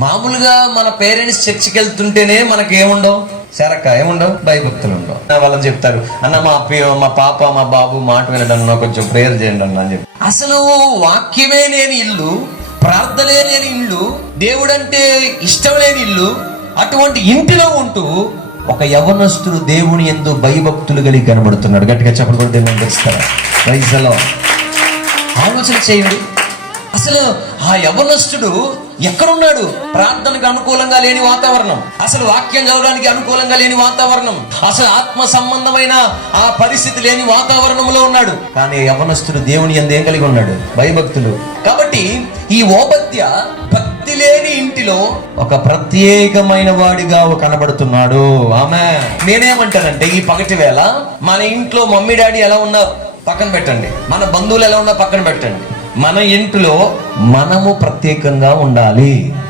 మామూలుగా మన పేరెంట్స్ చర్చికి వెళ్తుంటేనే మనకి ఏముండవు, ఏముండవు, భయభక్తులు ఉండవు. వాళ్ళని చెప్తారు, అన్న మా పాప మా బాబు మాట వినడన్నా కొంచెం ప్రేయర్ చేయండి అన్న అని చెప్పి. అసలు వాక్యమే లేని ఇల్లు, ప్రార్థనే లేని ఇల్లు, దేవుడంటే ఇష్టం లేని ఇల్లు, అటువంటి ఇంటిలో ఉంటూ ఒక యవనస్తుడు దేవుని యందు భయభక్తులు కలిగి కనబడుతున్నాడు. గట్టిగా చెప్పకూడదు, దేవుని తెలుస్తారా? ప్రైజ్లో ఆలోచన చేయండి. అసలు ఆ యవనస్తుడు ఎక్కడున్నాడు? ప్రార్థనకు అనుకూలంగా లేని వాతావరణం, అసలు వాక్యం చదవడానికి అనుకూలంగా లేని వాతావరణం, అసలు ఆత్మ సంబంధమైన ఆ పరిస్థితి లేని వాతావరణంలో ఉన్నాడు. కానీ యవనస్తుడు దేవుని యందు ఏం కలిగి ఉన్నాడు? భయభక్తులు. కాబట్టి ఈ ఓబద్య భక్తి లేని ఇంటిలో ఒక ప్రత్యేకమైన వాడిగా కనబడుతున్నాడు. ఆమె నేనేమంటానంటే, ఈ పగటి వేళ మన ఇంట్లో మమ్మీ డాడీ ఎలా ఉన్నారు పక్కన పెట్టండి, మన బంధువులు ఎలా ఉన్నా పక్కన పెట్టండి, మన ఇంట్లో మనము ప్రత్యేకంగా ఉండాలి.